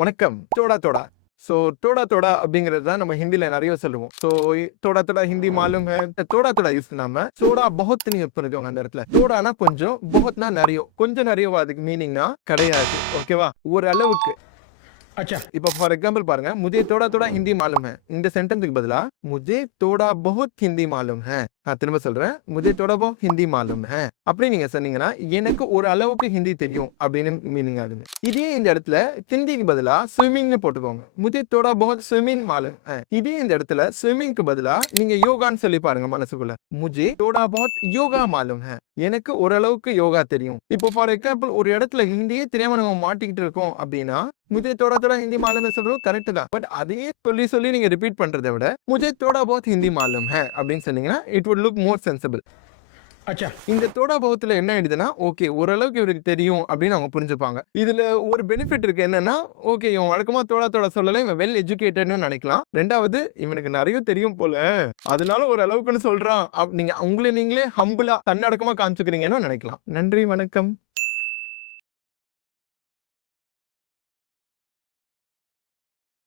வணக்கம். தோடா தோடா. ஸோ தோடா தோடா அப்படிங்கிறது தான் நம்ம ஹிந்தில நிறைய சொல்லுவோம். ஸோ தோடா தோடா ஹிந்தி மாலும் ஹை. தோடா தோடா யூஸ் பண்ணாம சோடா பஹுத் யூஸ் பண்ணிக்கோங்க அந்த இடத்துல. தோடானா கொஞ்சம், பஹுத்னா நிறைய. கொஞ்சம் நிறையவா அதுக்கு மீனிங்னா கிடையாது. ஓகேவா? ஒரு அளவுக்கு. अच्छा। இப்போ ஃபார் எக்ஸாம்பிள் பாருங்க, முझे थोड़ा थोड़ा हिंदी मालूम है. இந்த சென்டென்ஸ்க்கு பதிலா मुझे थोड़ा बहुत हिंदी मालूम है. நான் திரும்ப சொல்றேன். मुझे थोड़ा बहुत हिंदी मालूम है. அப்படி நீங்க சொன்னீங்கன்னா எனக்கு ஒரு அளவுக்கு ஹிந்தி தெரியும் அப்படின்னு மீனிங் ஆகுது. இதே இந்த இடத்துல ஹிந்திக்கு பதிலா ஸ்விம்மிங்னு போட்டுக்கோங்க. मुझे थोड़ा बहुत स्विमिंग मालूम है. இதே இந்த இடத்துல ஸ்விம்மிங்க்கு பதிலா நீங்க யோகான்னு சொல்லி பாருங்க மனசுக்குள்ள. मुझे थोड़ा बहुत योगा मालूम है. எனக்கு ஓரளவுக்கு யோகா தெரியும். இப்போ ஃபார் எக்ஸாம்பிள் ஒரு இடத்துல ஹிந்தியே தெரியாம நம்ம மாட்டிக்கிட்டு இருக்கோம் அப்படின்னா मुझे थोड़ा थोड़ा हिंदी मालूम है சொல்றது கரெக்ட் தான். பட் அதையே சொல்லி சொல்லி நீங்க ரிப்பீட் பண்றதை விட मुझे थोड़ा बहुत हिंदी मालूम है அப்படின்னு சொன்னீங்கன்னா it would look more sensible. अच्छा। இந்த தோடா பகத்துல என்ன ஆயிடுதுன்னா ஓகே ஓரளவுக்கு இவருக்கு தெரியும் அப்படின்னு அவங்க புரிஞ்சுப்பாங்க. இதுல ஒரு பெனிஃபிட் இருக்கு என்னன்னா ஓகே இவன் வழக்கமா தோடா தோடா சொல்லல இவன் வெல் எஜுகேட்டட்னு நினைக்கலாம். ரெண்டாவது இவனுக்கு நிறைய தெரியும் போல அதனால ஒரு அளவுக்குன்னு சொல்றான். நீங்க உங்களை நீங்களே ஹம்பிளா தன்னடக்கமா காமிச்சுக்கிறீங்கன்னு நினைக்கலாம். நன்றி வணக்கம்.